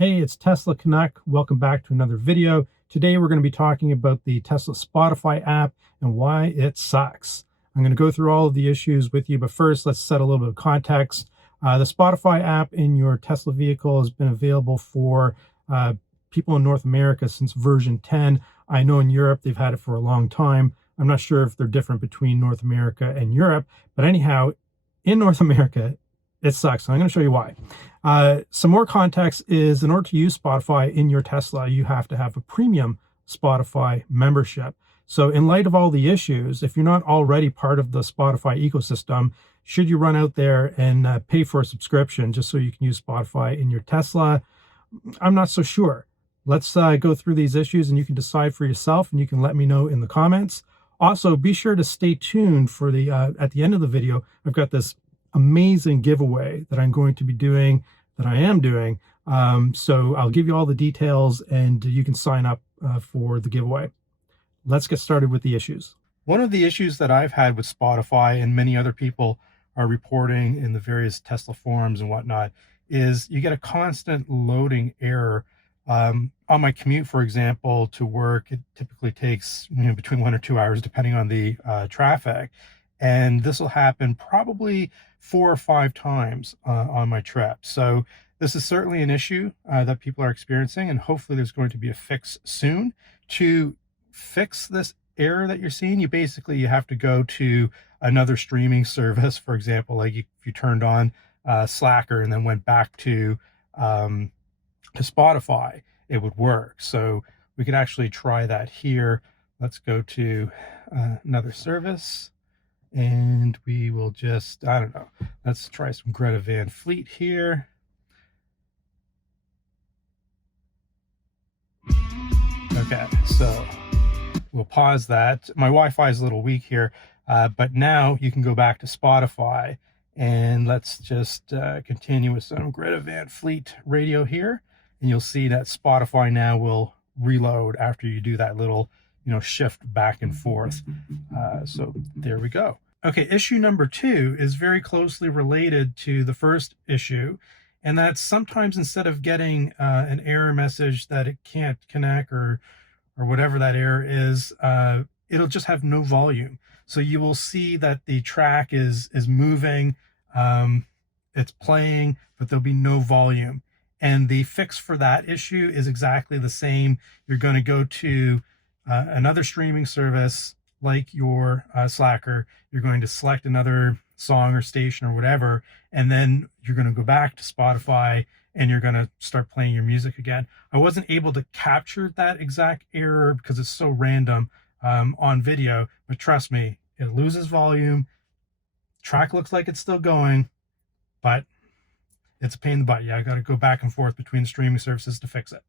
Hey, it's Tesla Canuck. Welcome back to another video. Today we're going to be talking about the Tesla Spotify app and why it sucks. I'm going to go through all of the issues with you, but first let's set a little bit of context. The Spotify app in your Tesla vehicle has been available for people in North America since version 10. I know in Europe they've had it for a long time. I'm not sure if they're different between North America and Europe, but anyhow, in North America, it sucks. I'm going to show you why. Some more context is in order to use Spotify in your Tesla, you have to have a premium Spotify membership. So in light of all the issues, if you're not already part of the Spotify ecosystem, should you run out there and pay for a subscription just so you can use Spotify in your Tesla? I'm not so sure. Let's go through these issues and you can decide for yourself, and you can let me know in the comments. Also, be sure to stay tuned for the at the end of the video. I've got this amazing giveaway that I'm going to be doing, that I am doing. So I'll give you all the details and you can sign up for the giveaway. Let's get started with the issues. One of the issues that I've had with Spotify, and many other people are reporting in the various Tesla forums and whatnot, is you get a constant loading error. On my commute, for example, to work, it typically takes between 1 or 2 hours, depending on the traffic. And this will happen probably 4 or 5 times on my trip. So this is certainly an issue that people are experiencing, and hopefully there's going to be a fix soon. To fix this error that you're seeing, you have to go to another streaming service. For example, like if you turned on Slacker and then went back to Spotify, it would work. So we could actually try that here. Let's go to another service. And we will just, I don't know, let's try some Greta Van Fleet here. Okay, so we'll pause that. My Wi-Fi is a little weak here, but now you can go back to Spotify, and let's just continue with some Greta Van Fleet radio here, and you'll see that Spotify now will reload after you do that little shift back and forth. So there we go. Okay, issue number 2 is very closely related to the first issue, and that's sometimes instead of getting an error message that it can't connect or whatever that error is, it'll just have no volume. So you will see that the track is moving, it's playing, but there'll be no volume. And the fix for that issue is exactly the same. You're going to go to another streaming service like your Slacker. You're going to select another song or station or whatever, and then you're going to go back to Spotify and you're going to start playing your music again. I wasn't able to capture that exact error because it's so random on video, but trust me, it loses volume. Track looks like it's still going, but it's a pain in the butt. Yeah, I got to go back and forth between streaming services to fix it.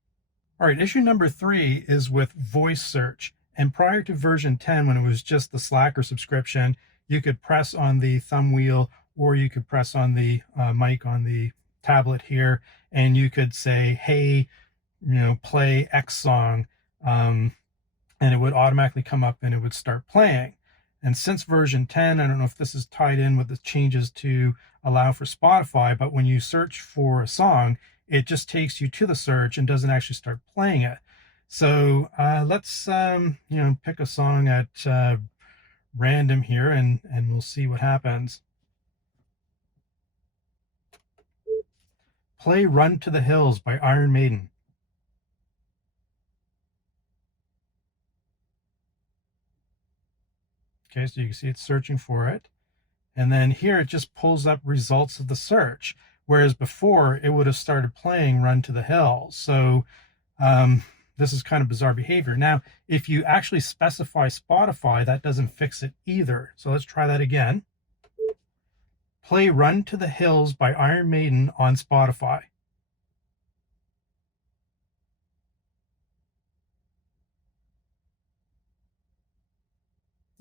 All right, issue number 3 is with voice search. And prior to version 10, when it was just the Slacker subscription, you could press on the thumb wheel or you could press on the mic on the tablet here, and you could say, hey, play X song, and it would automatically come up and it would start playing. And since version 10, I don't know if this is tied in with the changes to allow for Spotify, but when you search for a song, it just takes you to the search and doesn't actually start playing it. So let's pick a song at random here, and we'll see what happens. Play Run to the Hills by Iron Maiden. Okay, so you can see it's searching for it. And then here it just pulls up results of the search, whereas before it would have started playing Run to the Hills. So this is kind of bizarre behavior. Now, if you actually specify Spotify, that doesn't fix it either. So let's try that again. Play Run to the Hills by Iron Maiden on Spotify.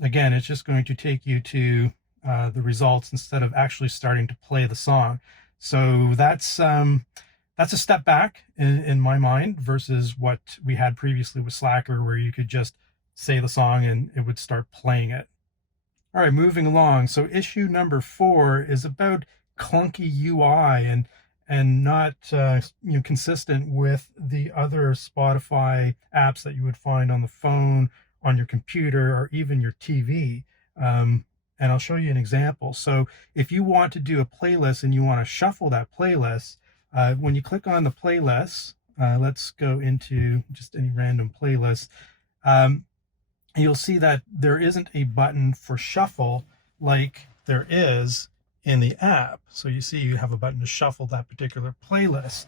Again, it's just going to take you to the results instead of actually starting to play the song. So that's a step back in my mind versus what we had previously with Slacker, where you could just say the song and it would start playing it. All right, moving along. So issue number 4 is about clunky UI, and not consistent with the other Spotify apps that you would find on the phone, on your computer, or even your TV. And I'll show you an example. So if you want to do a playlist and you want to shuffle that playlist, when you click on the playlist, let's go into just any random playlist, you'll see that there isn't a button for shuffle like there is in the app. So you see you have a button to shuffle that particular playlist.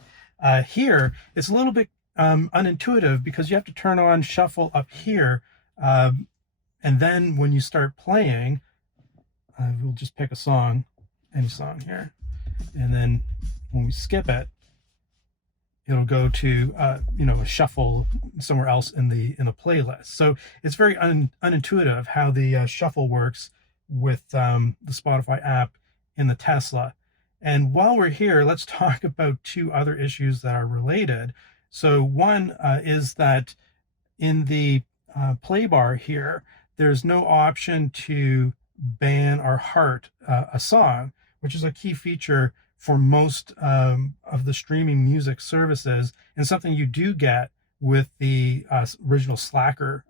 Here, it's a little bit unintuitive because you have to turn on shuffle up here. And then when you start playing, we'll just pick a song, any song here. And then when we skip it, it'll go to a shuffle somewhere else in the playlist. So it's very unintuitive how the shuffle works with the Spotify app in the Tesla. And while we're here, let's talk about two other issues that are related. So one is that in the play bar here, there's no option to ban or heart a song, which is a key feature for most of the streaming music services, and something you do get with the original Slacker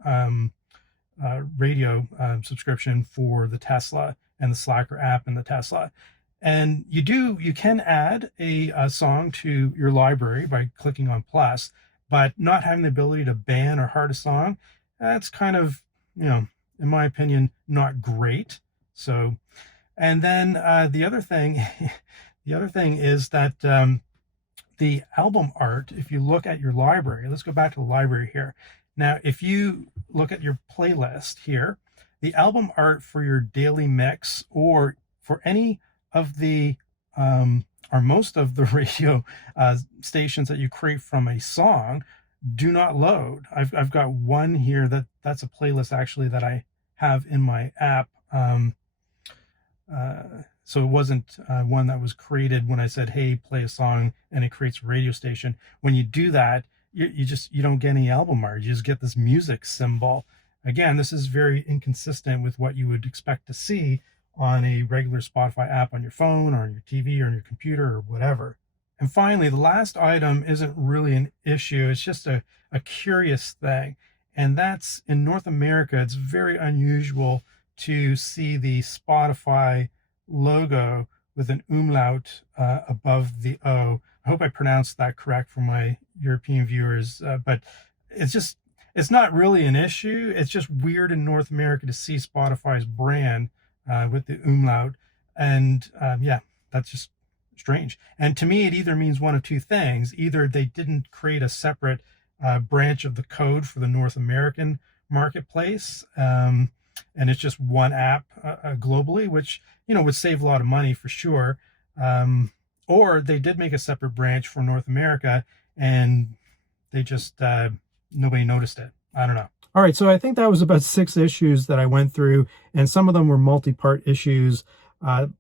radio subscription for the Tesla and the Slacker app in the Tesla. And you can add a song to your library by clicking on plus, but not having the ability to ban or heart a song, that's kind of, in my opinion, not great. So, and then the other thing is that the album art, if you look at your library, let's go back to the library here. Now, if you look at your playlist here, the album art for your daily mix or for any of the or most of the radio stations that you create from a song do not load. I've got one here that's a playlist actually that I have in my app. So it wasn't one that was created when I said, hey, play a song, and it creates a radio station. When you do that, you don't get any album art. You just get this music symbol. Again, this is very inconsistent with what you would expect to see on a regular Spotify app on your phone or on your TV or on your computer or whatever. And finally, the last item isn't really an issue. It's just a curious thing. And that's in North America, it's very unusual to see the Spotify logo with an umlaut above the O. I hope I pronounced that correct for my European viewers, but it's not really an issue. It's just weird in North America to see Spotify's brand with the umlaut. And that's just strange. And to me, it either means one of two things. Either they didn't create a separate branch of the code for the North American marketplace, and it's just one app globally, which would save a lot of money for sure, or they did make a separate branch for North America and they just nobody noticed it. I don't know. All right, so I think that was about 6 issues that I went through, and some of them were multi-part issues.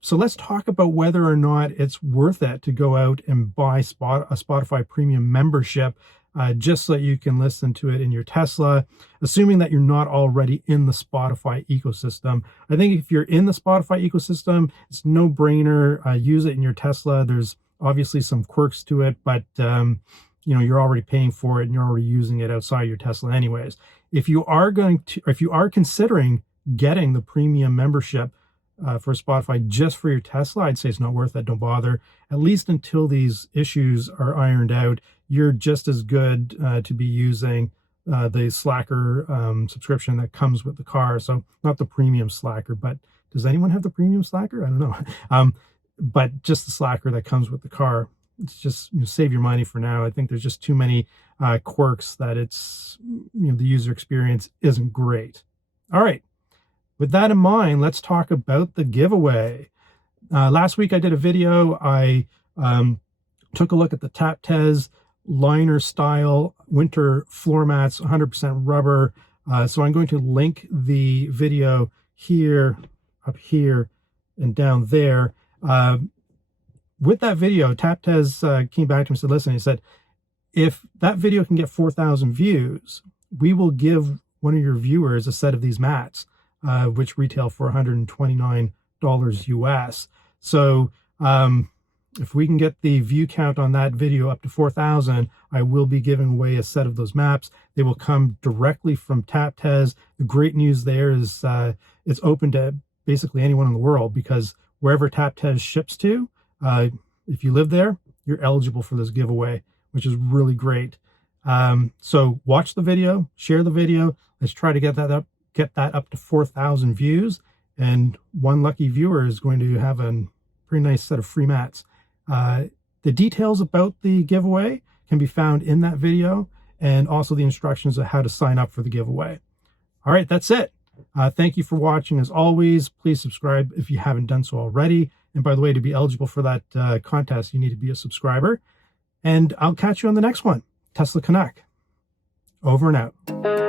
So let's talk about whether or not it's worth it to go out and buy a Spotify premium membership just so that you can listen to it in your Tesla, assuming that you're not already in the Spotify ecosystem. I think if you're in the Spotify ecosystem, it's no brainer. Use it in your Tesla. There's obviously some quirks to it, but you're already paying for it and you're already using it outside your Tesla anyways. If you are considering getting the premium membership for Spotify just for your Tesla, I'd say it's not worth it. Don't bother. At least until these issues are ironed out, you're just as good to be using the Slacker subscription that comes with the car. So not the premium Slacker, but does anyone have the premium Slacker? I don't know. But just the Slacker that comes with the car. It's just save your money for now. I think there's just too many quirks that it's the user experience isn't great. All right. With that in mind, let's talk about the giveaway. Last week I did a video. I took a look at the Taptez liner style winter floor mats, 100% rubber. So I'm going to link the video here, up here, and down there. With that video, Taptez came back to me and said, listen, he said, if that video can get 4,000 views, we will give one of your viewers a set of these mats, which retail for $129 US. So if we can get the view count on that video up to 4,000, I will be giving away a set of those maps. They will come directly from TapTez. The great news there is it's open to basically anyone in the world, because wherever TapTez ships to, if you live there, you're eligible for this giveaway, which is really great. So watch the video, share the video. Let's try to get that up to 4,000 views. And one lucky viewer is going to have a pretty nice set of free mats. The details about the giveaway can be found in that video, and also the instructions of how to sign up for the giveaway. All right, that's it. Thank you for watching. As always, please subscribe if you haven't done so already. And by the way, to be eligible for that contest, you need to be a subscriber. And I'll catch you on the next one. Tesla Canuck. Over and out.